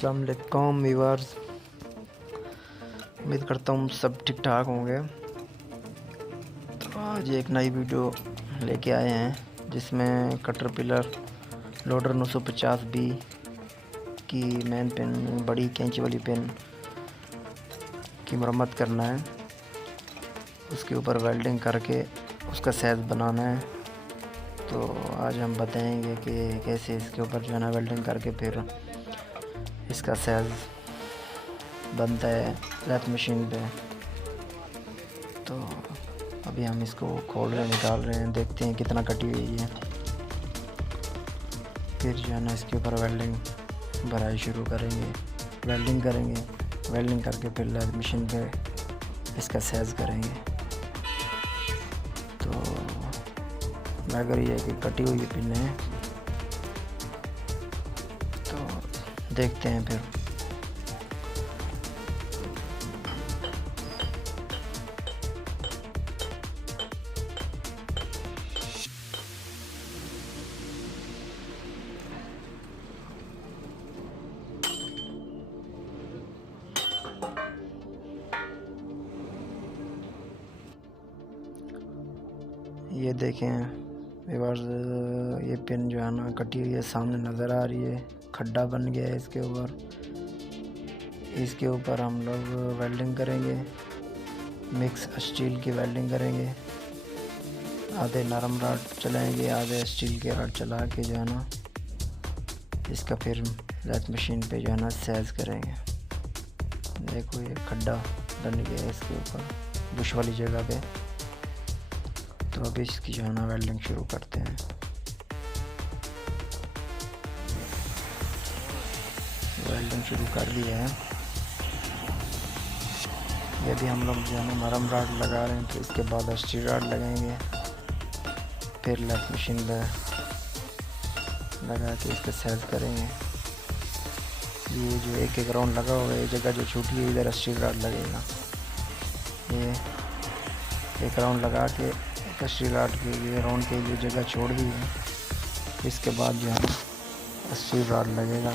अस्सलाम वालेकुम व्यूअर्स, उम्मीद करता हूँ सब ठीक ठाक होंगे। तो आज एक नई वीडियो लेके आए हैं जिसमें कटरपिलर लोडर 950B की मेन पिन, बड़ी कैंची वाली पिन की मरम्मत करना है। उसके ऊपर वेल्डिंग करके उसका साइज़ बनाना है। तो आज हम बताएंगे कि कैसे इसके ऊपर जो है ना वेल्डिंग करके फिर इसका साइज़ बनता है लेथ मशीन पे। तो अभी हम इसको खोल रहे हैं, निकाल रहे हैं, देखते हैं कितना कटी हुई है। फिर जो है ना इसके ऊपर वेल्डिंग भराई शुरू करेंगे, वेल्डिंग करेंगे, वेल्डिंग करके फिर लेथ मशीन पे इसका साइज़ करेंगे। तो लग रही है कि कटी हुई पिन है, तो देखते हैं फिर। ये देखें व्यूअर्स, ये पिन जो है ना कटी हुई है, सामने नज़र आ रही है, खड्डा बन गया है इसके ऊपर। इसके ऊपर हम लोग वेल्डिंग करेंगे, मिक्स स्टील की वेल्डिंग करेंगे। आधे नरम रॉड चलाएंगे, आधे स्टील के रॉड चला के जो है ना इसका फिर लेथ मशीन पे जो है ना साइज़ करेंगे। देखो ये खड्डा बन गया है इसके ऊपर बुश वाली जगह पे। तो अभी इसकी जो है ना वेल्डिंग शुरू करते हैं। वेल्डिंग शुरू कर दिया है। ये भी हम लोग जो है ना नरम रॉड लगा रहे हैं, तो इसके बाद स्टील रॉड लगाएंगे, फिर लेथ मशीन पे लगा के इसका साइज़ करेंगे। ये जो एक राउंड लगा हुआ है, ये जगह जो छूटी है इधर स्टील रॉड लगेगा। ये एक राउंड लगा के स्टील रॉड के लिए राउंड के लिए जगह छोड़ दी है। इसके बाद जो है ना स्टील रॉड लगेगा,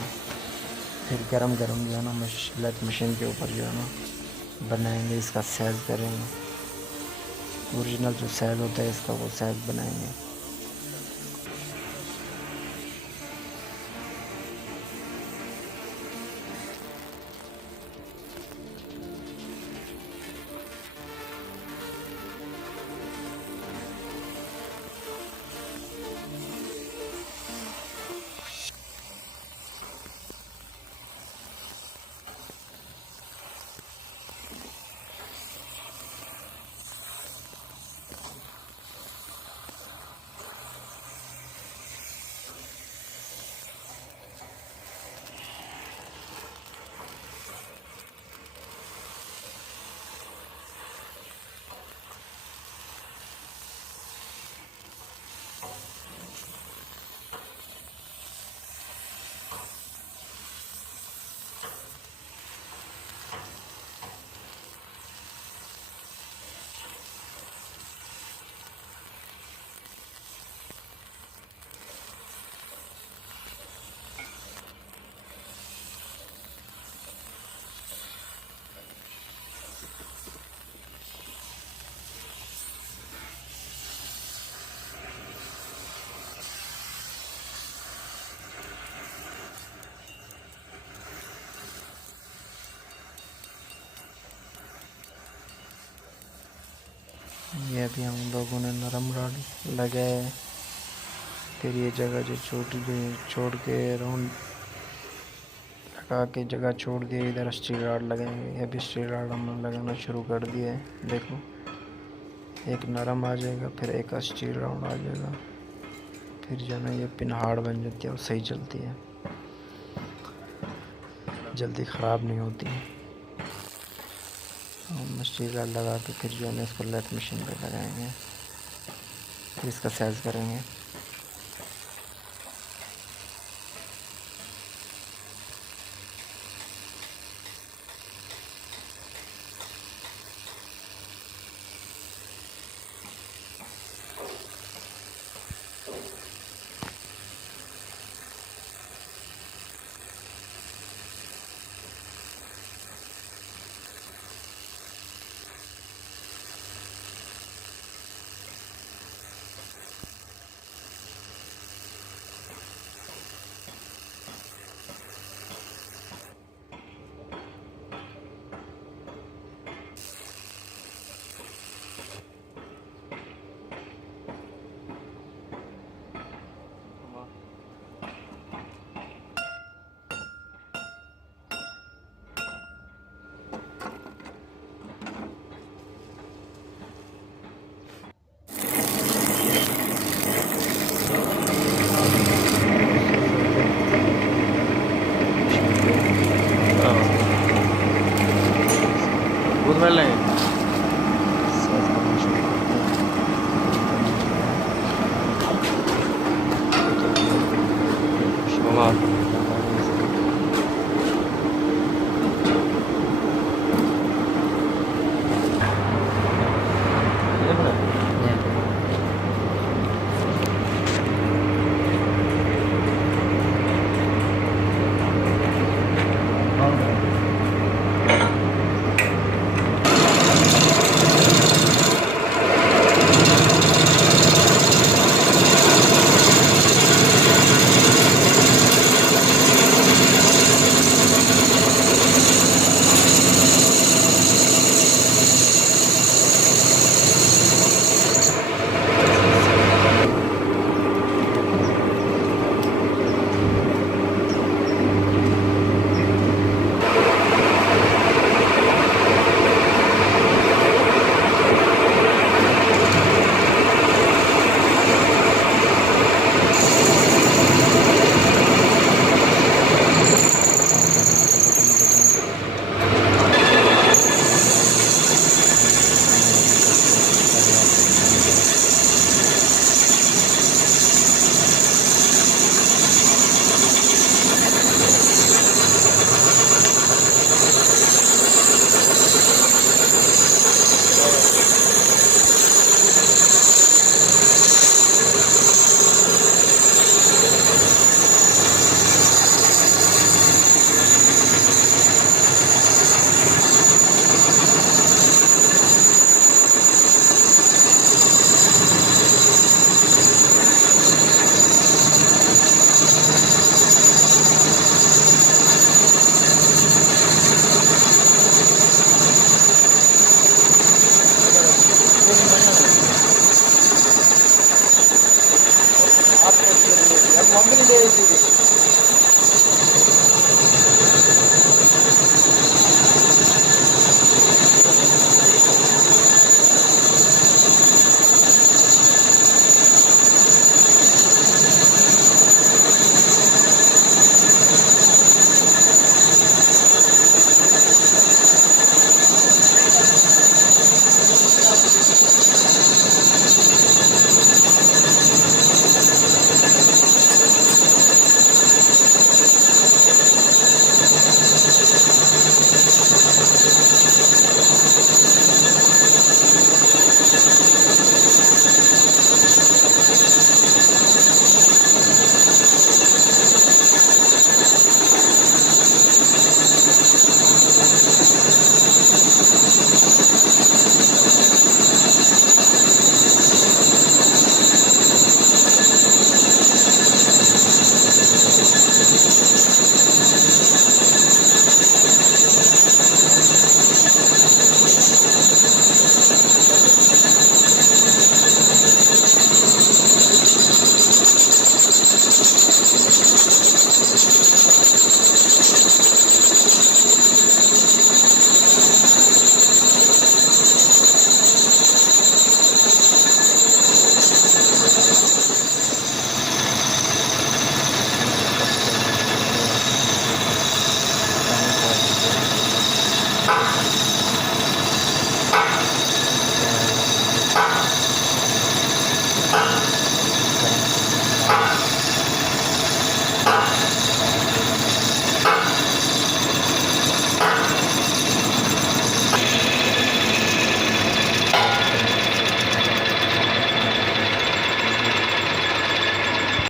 फिर गरम जो है ना लेथ मशीन के ऊपर जो है ना बनाएंगे, इसका साइज़ करेंगे। ओरिजिनल जो साइज़ होता है इसका वो साइज़ बनाएंगे। ये अभी हम लोगों ने नरम रॉड लगाए, फिर ये जगह जो छोड़ के राउंड लगा के जगह छोड़ दिए, इधर स्टील रॉड लगाएंगे। ये भी स्टील रॉड हमने लगाना शुरू कर दिया है। देखो एक नरम आ जाएगा, फिर एक स्टील राउंड आ जाएगा, फिर जो है ना ये पिन हार्ड बन जाती है और सही चलती है, जल्दी ख़राब नहीं होती है। हम स्टील रॉड लगा के फिर जो है ना इसको लेथ मशीन पे लगाएंगे, फिर इसका साइज़ करेंगे। पहले